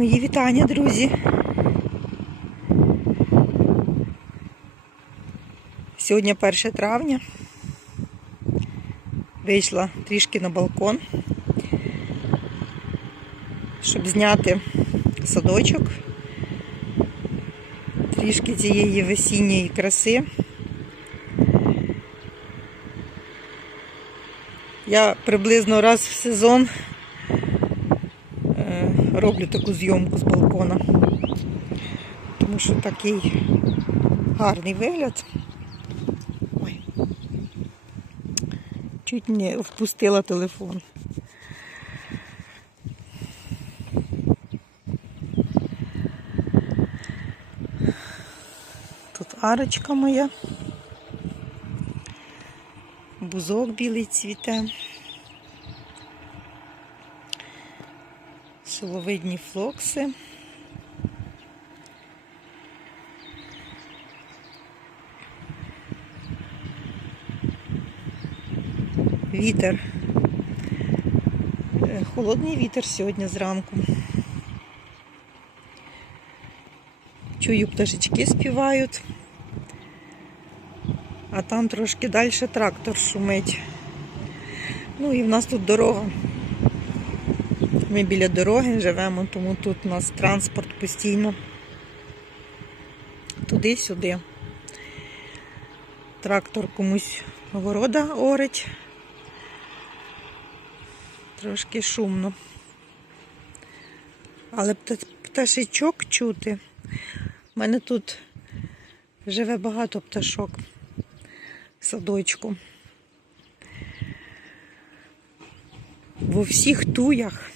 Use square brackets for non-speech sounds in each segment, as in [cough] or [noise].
Мої вітання, друзі. Сьогодні 1 травня. Вийшла трішки на балкон, щоб зняти садочок. Трішки цієї весінньої краси. Я приблизно раз в сезон роблю таку зйомку з балкона, тому що такий гарний вигляд. Ой. Чуть не впустила телефон. Тут арочка моя. Бузок білий цвіте. Шиловидні флокси. Вітер. Е, Холодний вітер сьогодні зранку. Чую, пташечки співають. А там трошки далі трактор шумить. Ну і в нас тут дорога. Ми біля дороги живемо, тому тут у нас транспорт постійно. Туди-сюди. Трактор комусь города орить. Трошки шумно. Але пташечок чути. У мене тут живе багато пташок в садочку. Во всіх туях,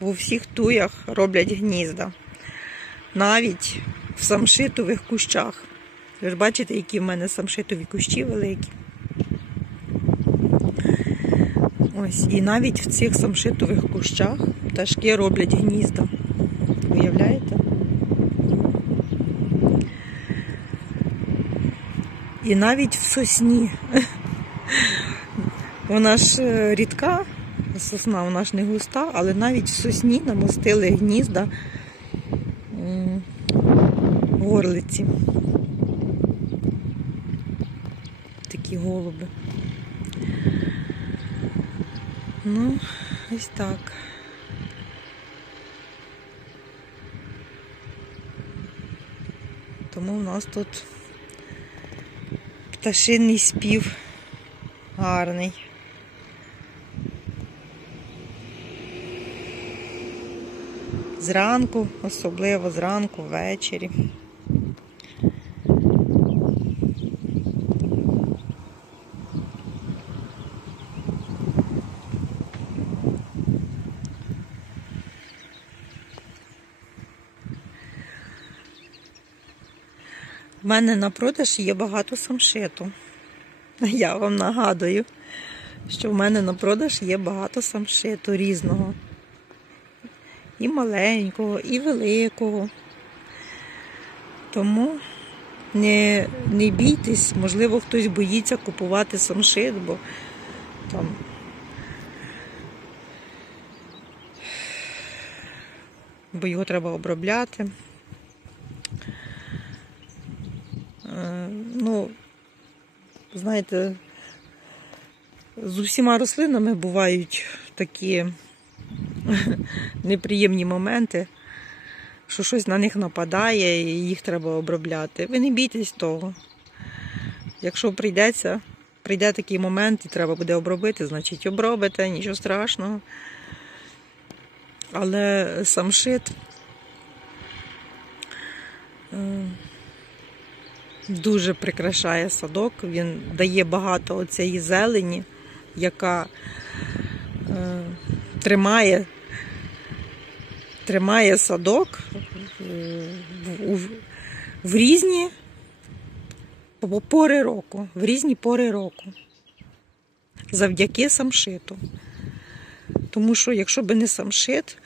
во всіх туях роблять гнізда. Навіть в самшитових кущах. Ви ж бачите, які в мене самшитові кущі великі. Ось, і навіть в цих самшитових кущах пташки роблять гнізда. Уявляєте? І навіть в сосні. [laughs] Вона ж е, рідка, сосна, вона ж не густа, але навіть в сосні намостили гнізда горлиці. Такі голуби. Ну, ось так. Тому в нас тут пташиний спів гарний. Зранку, особливо зранку, ввечері. В мене на продаж є багато самшиту. Я вам нагадую, що в мене на продаж є багато самшиту різного. І маленького, і великого. Тому не, не бійтесь, можливо, хтось боїться купувати самшит, бо там. Бо його треба обробляти. Е, Ну, знаєте, з усіма рослинами бувають такі [laughs] неприємні моменти, що щось на них нападає і їх треба обробляти. Ви не бійтесь того. Якщо прийдеться, прийде такий момент і треба буде обробити, значить обробите, нічого страшного. Але самшит е, дуже прикрашає садок, він дає багато цієї зелені, яка е, тримає, тримає садок в, різні пори року, в різні пори року. Завдяки самшиту. Тому що якщо би не самшит,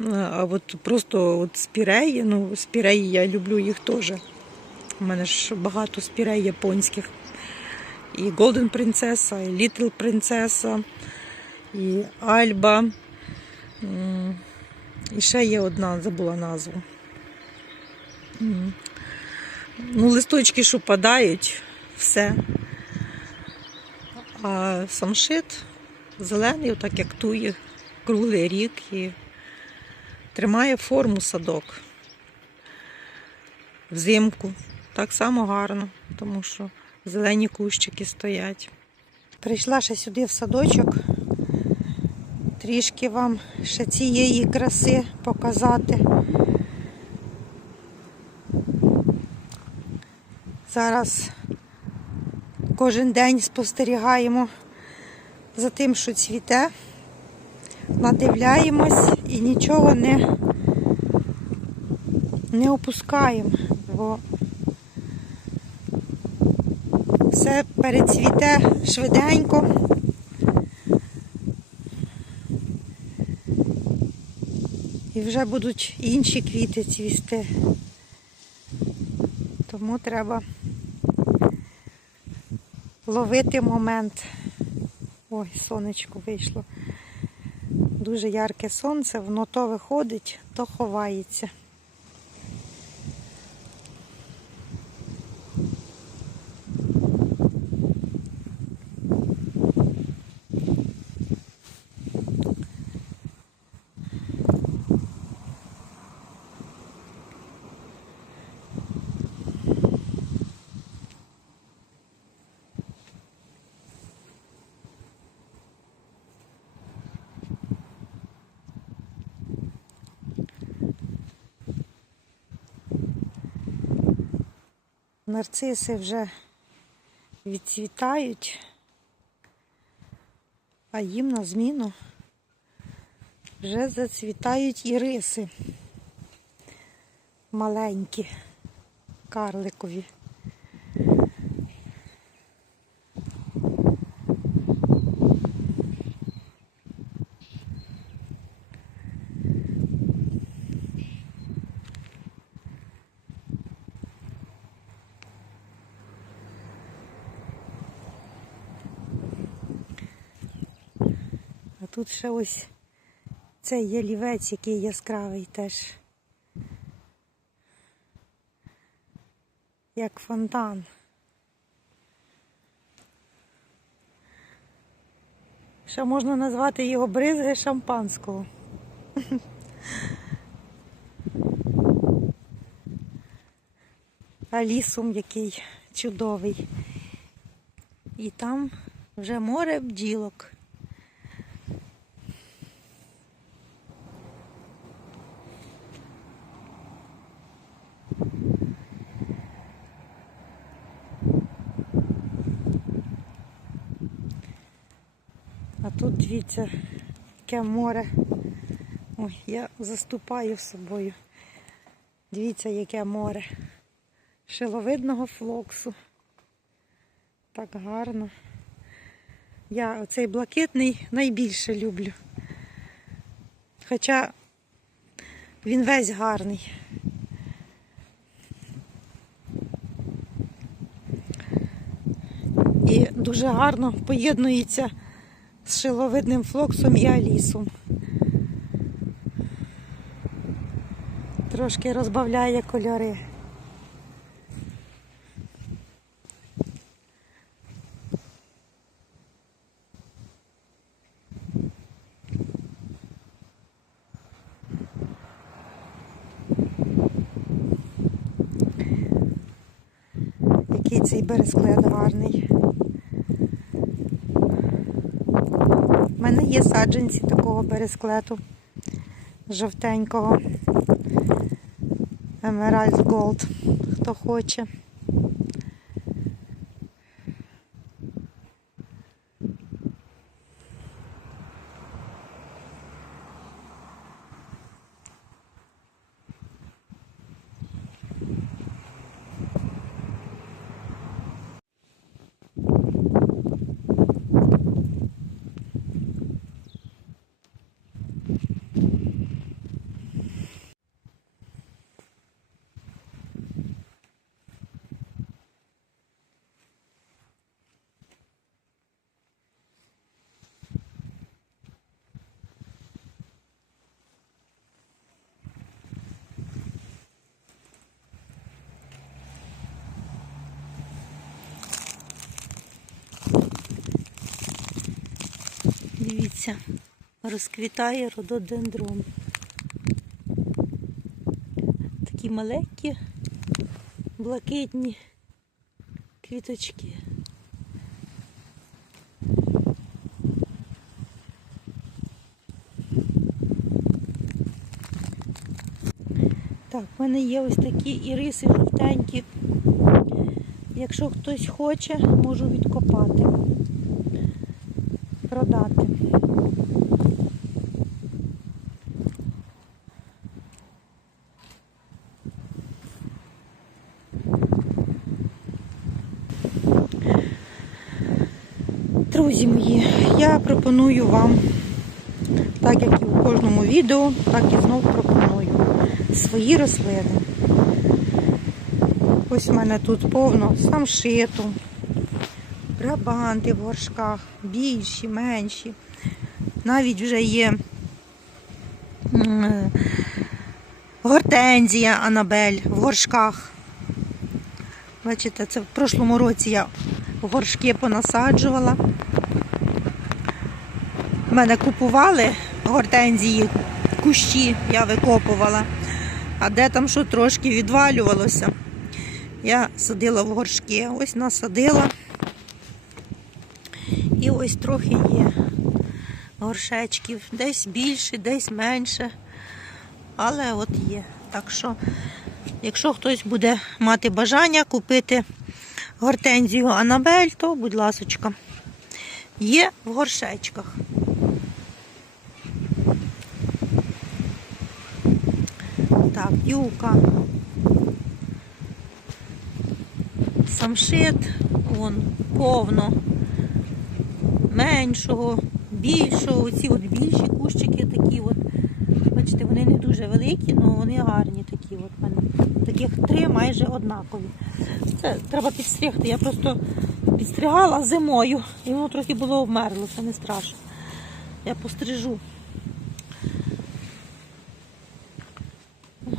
е, а от просто от спіреї, ну спіреї я люблю їх теж. У мене ж багато спірей японських. І Golden Принцеса, і Little Принцеса, і Альба, І ще є одна, забула назву. Ну, листочки, що падають, все. А самшит зелений, отак як тує, круглий рік і тримає форму садок. Взимку. Так само гарно, тому що зелені кущики стоять. Прийшла ще сюди в садочок. Трішки вам ще цієї краси показати. Зараз кожен день спостерігаємо за тим, що цвіте, надивляємось і нічого не, не опускаємо, бо все перецвіте швиденько. І вже будуть інші квіти цвісти. Тому треба ловити момент. Ой, сонечко вийшло. Дуже ярке сонце, воно то виходить, то ховається. Нарциси вже відцвітають, а їм на зміну вже зацвітають іриси маленькі, карликові. Тут ще ось цей ялівець, який яскравий теж. Як фонтан. Ще можна назвати його бризги шампанського. [laughs] А лісом який чудовий. І там вже море бджілок. А тут дивіться, яке море. Ой, я заступаю собою. Дивіться, яке море. Шиловидного флоксу. Так гарно. Я оцей блакитний найбільше люблю. Хоча він весь гарний. І дуже гарно поєднується з шиловидним флоксом і алісом. Трошки розбавляє кольори. Який цей бересклет гарний. У мене є саджанці такого бересклету жовтенького. Emerald Gold, хто хоче. Дивіться, розквітає рододендрон. Такі маленькі, блакитні квіточки. Так, в мене є ось такі іриси жовтенькі. Якщо хтось хоче, можу відкопати, продати. Друзі мої, я пропоную вам, так як і у кожному відео, так і знов пропоную свої рослини. Ось в мене тут повно самшиту, брабанти в горшках, більші, менші. Навіть вже є гортензія Анабель в горшках. Бачите, це в прошлому році я горшки понасаджувала. У мене купували гортензії, кущі я викопувала, а де там що трошки відвалювалося, я садила в горшки. Ось насадила. І ось трохи є горшечків. Десь більше, десь менше. Але от є. Так що, якщо хтось буде мати бажання купити гортензію Анабель, то будь ласочка. Є в горшечках. Так, юка. Самшит, вон, повно. Меншого, більшого. Оці от більші кущики такі от. Бачите, вони не дуже великі, але вони гарні такі от мене. Таких три майже однакові. Це треба підстригти. Я просто підстригала зимою і воно трохи було обмерло, це не страшно. Я пострижу.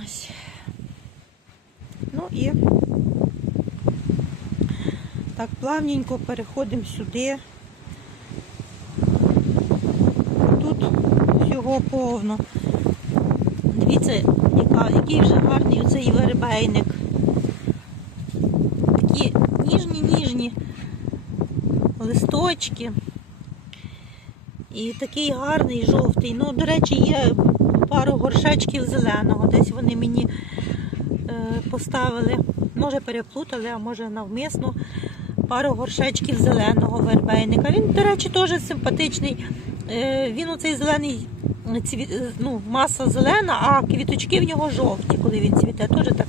Ось. Ну і так, плавненько переходимо сюди. Тут всього повно. Дивіться, яка, який вже гарний оцей вербейник. Такі ніжні-ніжні листочки. І такий гарний жовтий. Ну, до речі, є пару горшечків зеленого. Десь вони мені е, поставили, може переплутали, а може навмисно. Пару горшечків зеленого вербейника. Він, до речі, теж симпатичний. Е, він оцей зелений, е, ну, маса зелена, а квіточки в нього жовті, коли він цвіте. Теж так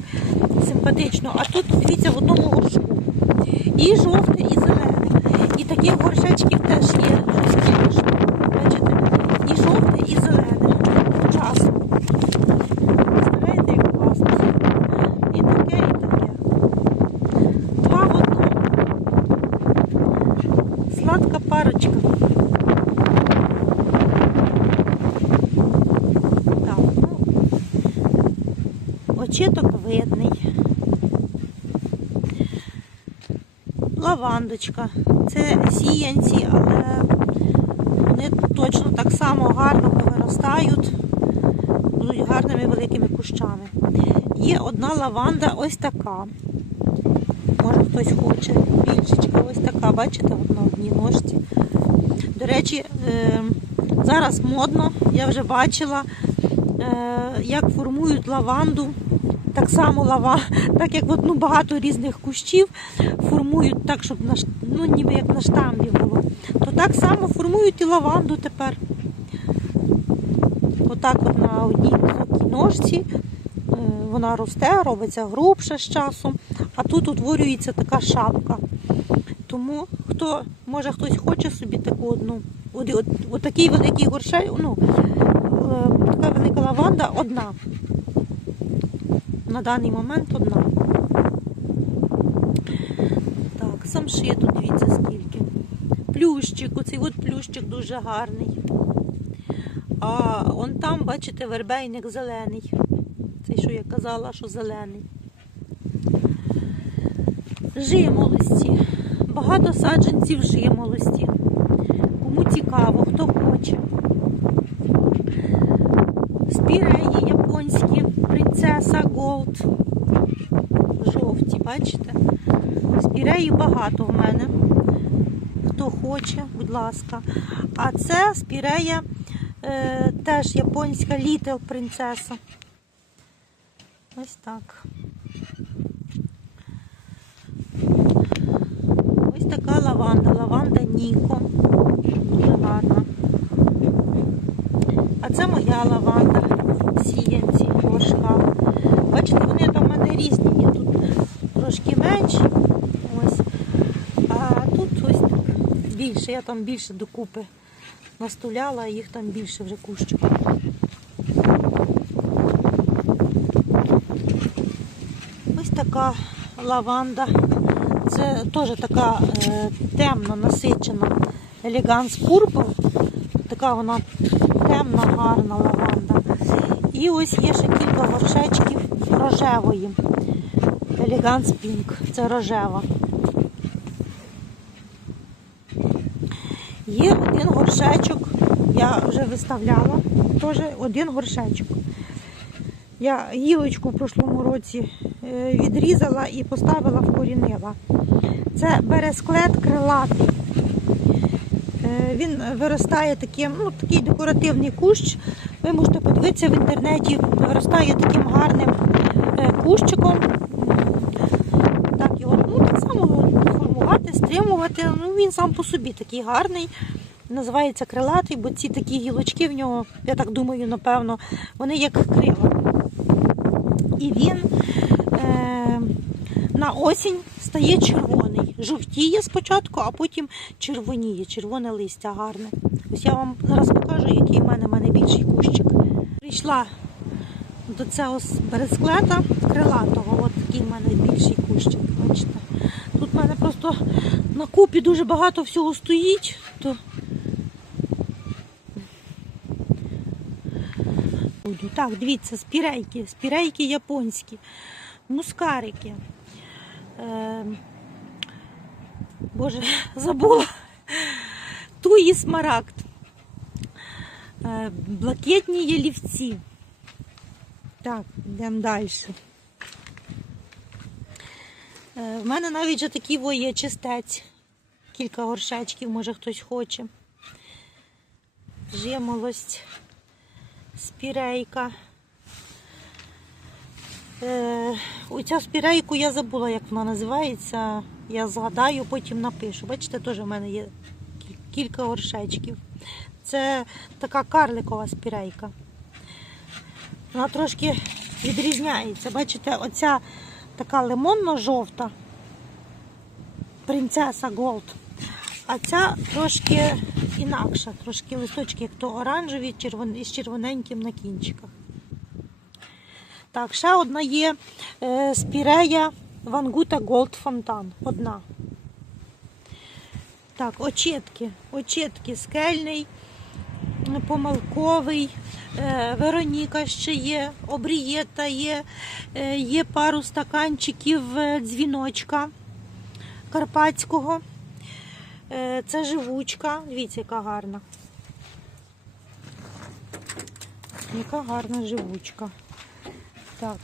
симпатично. А тут, дивіться, в одному горшку. І жовте, і зелене. І таких горшечків теж є скільки. Бачите? І жовте, і зелене. Часом. Представляєте, як класно. І таке, і таке. Два в одному. Сладка парочка. Так, ну, очіток видний. Лавандочка. Це сіянці, але вони точно так само гарно повиростають, будуть гарними великими кущами. Є одна лаванда ось така. Може хтось хоче. Більшечка ось така, бачите, на одній ножці. До речі, е, зараз модно, я вже бачила, е, як формують лаванду. Так само лава, так як от, ну, багато різних кущів формують так, щоб на, ну, ніби як на штамбі було. То так само формують і лаванду тепер. Отак от на одній високій ножці е, вона росте, робиться грубша з часом, а тут утворюється така шапка. Тому хто, може хтось хоче собі таку одну, от, от, от такий великий горшель, ну, е, така велика лаванда одна. На даний момент одна. Так, самши тут дивіться скільки. Плющик, оцей от плющик дуже гарний. А он там, бачите, вербейник зелений. Цей, що я казала, що зелений. Жимолості. Багато саджанців жимолості. Кому цікаво, хто хоче. Спіреї японські, принцеса Жовті, бачите? Спіреї багато в мене. Хто хоче, будь ласка. А це спірея е, теж японська Літл принцеса. Ось так. Ось така лаванда. Лаванда Ніко. Дуже. А це моя лаванда. Сіянці в горшках. Бачите, вони там в мене різні є. Тут трошки менші. Ось. А тут ось більше. Я там більше докупи настуляла, а їх там більше вже кущиків. Ось така лаванда. Це теж така е, темно насичена елеганс пурпл. Така вона темна, гарна лаванда. І ось є ще кілька горшечків рожевої. Елеганс Пінк. Це рожева. Є один горшечок, я вже виставляла, теж один горшечок. Я гілочку в прошлому році е, відрізала і поставила вкорінила. Це бересклет крилатий. Е, Він виростає таким, ну, такий декоративний кущ. Ви можете подивитися в інтернеті, виростає таким гарним кущиком. Так його ну, так само формувати, стримувати. Ну, він сам по собі такий гарний. Називається крилатий, бо ці такі гілочки в нього, я так думаю, напевно, вони як крила. І він е, на осінь стає червоний. Жовтіє спочатку, а потім червоніє, червоне листя гарне. Ось я вам зараз покажу, який в мене, в мене більший кущик. Прийшла до цього бересклета крилатого. От такий в мене більший кущик. Бачите. Тут в мене просто на купі дуже багато всього стоїть. То... Так, дивіться, спірейки, спірейки японські, мускарики. Е... Боже, [laughs] забула. Туї смарагд. Е, Блакитні ялівці. Так, йдемо далі. Е, В мене навіть вже во є чистець. Кілька горшечків, може хтось хоче. Жимолость, спірейка. Е, оця спірейку я забула, як вона називається. Я згадаю, потім напишу. Бачите, теж в мене є кілька горшечків. Це така карликова спірейка. Вона трошки відрізняється. Бачите, оця така лимонно-жовта принцеса Голд. А ця трошки інакша, трошки листочки, як то оранжеві червон... із червоненьким на кінчиках. Так, ще одна є е, спірея Вангута Голд Фонтан. Одна. Так, очітки. Очітки скельний, помилковий, е, Вероніка ще є, обрієта є, е, є пару стаканчиків е, дзвіночка карпатського. Це живучка. Дивіться, яка гарна. Яка гарна живучка. Так.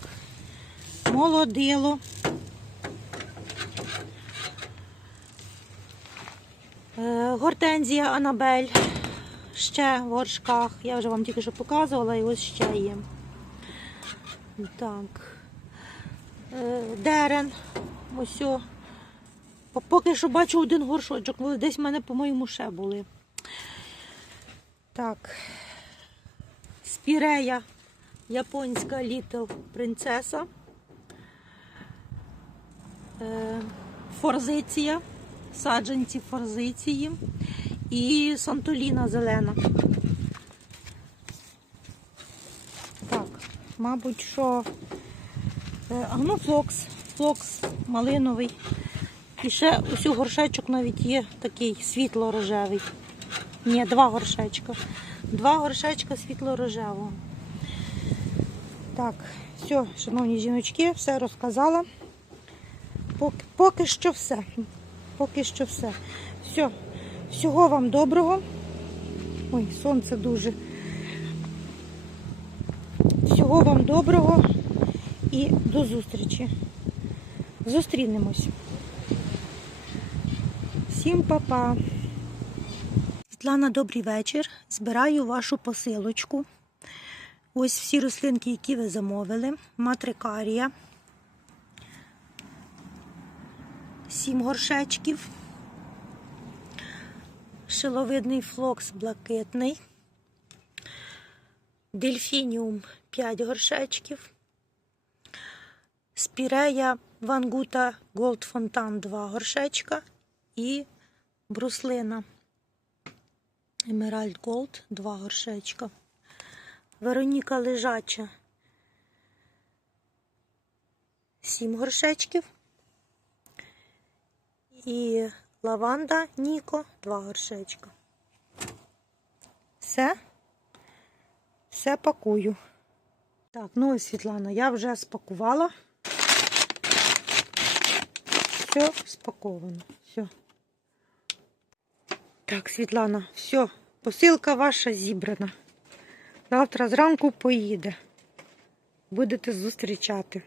Молодило. Гортензія Анабель. Ще в горшках. Я вже вам тільки що показувала, і ось ще є. Так. Е, Дерен. Ось. Поки що бачу один горшочок, але десь в мене, по-моєму, ще були. Так. Спірея. Японська Літл принцеса. Е, Форзиція. Саджанці форзиції. І Сантоліна зелена. Так, мабуть, що. е, ну, флокс. Флокс малиновий. І ще ось у горшечок навіть є такий світло-рожевий. Ні, два горшечка. Два горшечка світло-рожевого. Так, все, шановні жіночки, все розказала. Поки, поки що все. Поки що все. Все. Всього вам доброго. Ой, сонце дуже. Всього вам доброго і до зустрічі. Зустрінемось. Всім па-па. Світлана, добрий вечір. Збираю вашу посилочку. Ось всі рослинки, які ви замовили. Матрикарія. Сім горшечків. Шиловидний флокс блакитний. Дельфініум 5 горшечків. Спірея Вангута Голд Фонтан 2 горшечка. І бруслина Емеральд Голд 2 горшечка. Вероніка лежача 7 горшечків. І лаванда Ніко 2 горшечка. Все. Все пакую. Так, ну ось Світлана, я вже спакувала. Все спаковано. Все. Так, Світлана, все, посилка ваша зібрана. Завтра зранку поїде. Будете зустрічати.